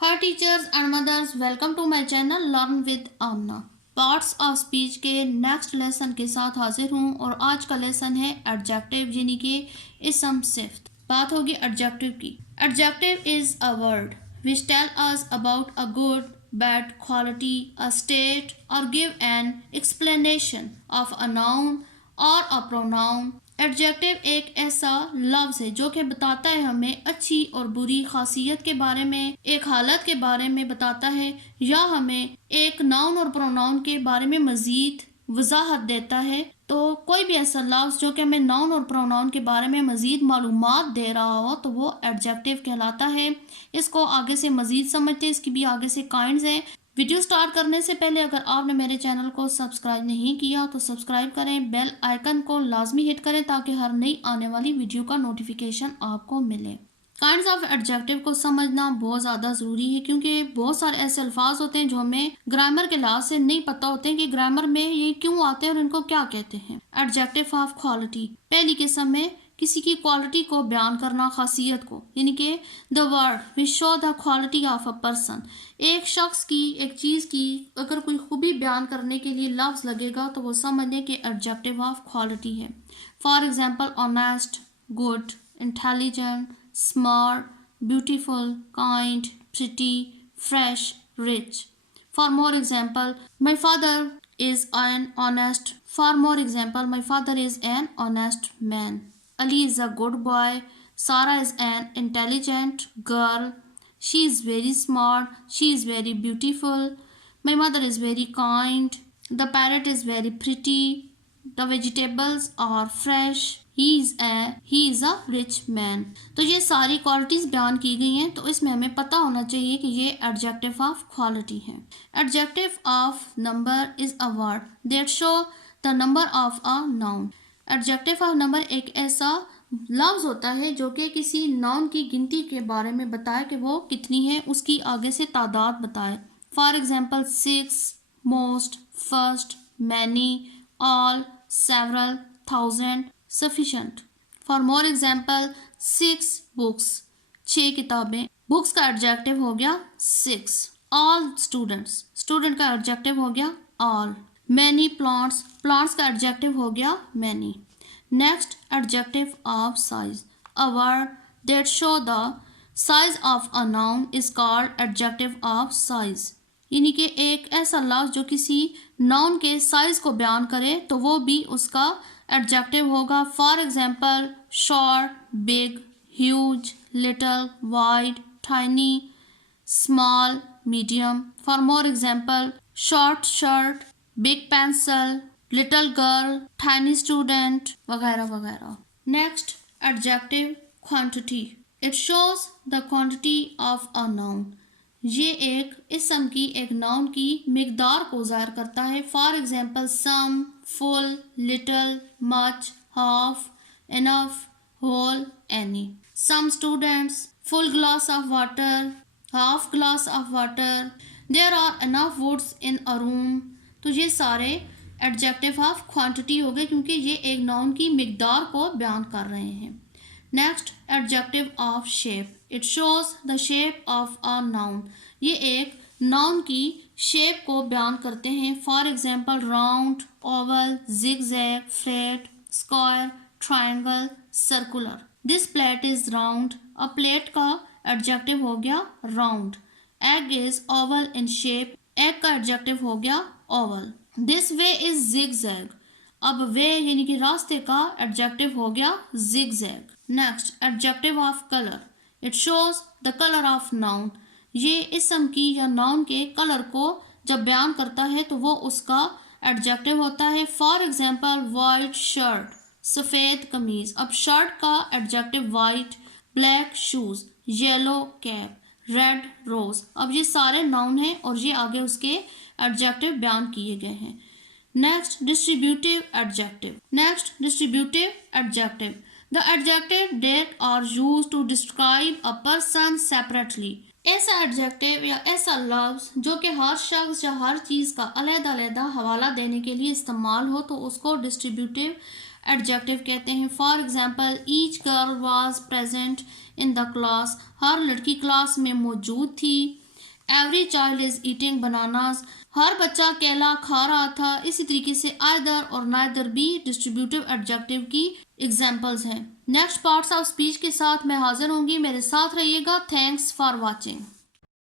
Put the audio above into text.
Hi teachers and mothers, welcome to my channel Learn with Amna। Parts of speech के next lesson के साथ हाजिर हूँ और आज का लेसन है एडजेक्टिव यानी कि इसम सिफ्त। बात होगी एडजेक्टिव की। Adjective is a word which tell us about a good bad quality a state or give an explanation of a noun or a pronoun. Adjective एक ऐसा लफ्ज़ है जो कि बताता है हमें अच्छी और बुरी खासियत के बारे में, एक हालत के बारे में बताता है, या हमें एक नाउन और प्रोनाउन के बारे में मज़ीद वजाहत देता है। तो कोई भी ऐसा लफ्ज़ जो कि हमें नाउन और प्रोनाउन के बारे में मज़ीद मालूमात दे रहा हो तो वो एडजेक्टिव कहलाता है। इसको आगे से मज़ीद समझते हैं, इसकी भी आगे से काइंड्स हैं। वीडियो स्टार्ट करने से पहले अगर आपने मेरे चैनल को सब्सक्राइब नहीं किया तो सब्सक्राइब करें, बेल आइकन को लाजमी हिट करें ताकि हर नई आने वाली वीडियो का नोटिफिकेशन आपको मिले। काइंड्स ऑफ एडजेक्टिव को समझना बहुत ज़्यादा ज़रूरी है क्योंकि बहुत सारे ऐसे अल्फाज होते हैं जो हमें ग्रामर के लिहाज से नहीं पता होते हैं कि ग्रामर में ये क्यों आते हैं और इनको क्या कहते हैं। एडजेक्टिव ऑफ क्वालिटी, पहली किस्म में किसी की क्वालिटी को बयान करना, खासियत को, यानी कि the word which show the quality of a person. एक शख्स की, एक चीज़ की अगर कोई खूबी बयान करने के लिए लफ्ज़ लगेगा तो वो समझ लें कि एडजेक्टिव ऑफ क्वालिटी है। For example honest, good, intelligent, smart, beautiful, kind, pretty, fresh, rich. For more example my father is an honest. For more example, my father is an honest man. Ali is a good boy. Sarah is an intelligent girl. She is very smart. She is very beautiful. My mother is very kind. The parrot is very pretty. The vegetables are fresh. He is a rich man. तो ये सारी qualities बयान की गई हैं, तो इसमें हमें पता होना चाहिए कि ये एडजेक्टिव ऑफ क्वालिटी है। Adjective of number is a word that show the number of a noun. Adjective of number एक ऐसा लफ्ज़ होता है जो कि किसी नाउन की गिनती के बारे में बताए कि वो कितनी है, उसकी आगे से तादाद बताए। For example 6, most, first, many, all, several, thousand, sufficient. For more example 6 books, 6 किताबें। बुक्स का एडजेक्टिव हो गया 6। ऑल स्टूडेंट्स, स्टूडेंट का एडजेक्टिव हो गया ऑल। मैनी प्लांट्स, प्लांट्स का एडजेक्टिव हो गया many. Next adjective of size, a word that show the size of a noun is called adjective of size. यानी कि एक ऐसा लफ्ज़ जो किसी नाउन के साइज को बयान करे तो वो भी उसका एडजेक्टिव होगा। For example short, big, huge, little, wide, tiny, small, medium. For more example short shirt, big pencil, little girl, tiny student, वगैरह वगैरह। Next adjective quantity, it shows the quantity of a noun. ये एक इसम की, एक noun की मिकदार को ज़ाहिर करता है। For example some, full, little, much, half, enough, whole, any. Some students, full glass of water, half glass of water, there are enough woods in a room. तो ये सारे एडजेक्टिव ऑफ क्वांटिटी हो गए क्योंकि ये एक नाउन की मिकदार को बयान कर रहे हैं। Next adjective of shape, it shows the shape of a noun. ये एक नाउन की शेप को बयान करते हैं। For example round, Oval, zigzag, flat, square, triangle, circular. This plate is round, a plate का एडजेक्टिव हो गया round. Egg is oval in shape, egg का एडजेक्टिव हो गया Oval. This way is zigzag, अब वे यानी कि रास्ते का एडजेक्टिव हो गया zigzag. Next adjective of colour, it shows the colour of noun. ये इसम की या नाउन के कलर को जब बयान करता है तो वो उसका एडजेक्टिव होता है। फॉर एग्जाम्पल वाइट शर्ट, सफ़ेद कमीज। अब शर्ट का adjective white, black shoes, yellow cap, red rose. अब ये सारे नाउन हैं और ये आगे उसके एडजेक्टिव बयान किए गए हैं। Next distributive adjective, next distributive adjective, the adjective that are use to describe a person separately. ऐसा एडजेक्टिव या ऐसा लफ्ज़ जो कि हर शख्स या हर चीज़ का अलग-अलग हवाला देने के लिए इस्तेमाल हो तो उसको डिस्ट्रीब्यूटिव एडजेक्टिव कहते हैं। For example, each girl was present in the class, हर लड़की क्लास में मौजूद थी। Every child is eating bananas, हर बच्चा केला खा रहा था। इसी तरीके से आइदर और नाइदर भी डिस्ट्रीब्यूटिव एडजेक्टिव की एग्जाम्पल्स हैं। नेक्स्ट पार्ट्स ऑफ स्पीच के साथ मैं हाजिर होंगी, मेरे साथ रहिएगा। Thanks for watching.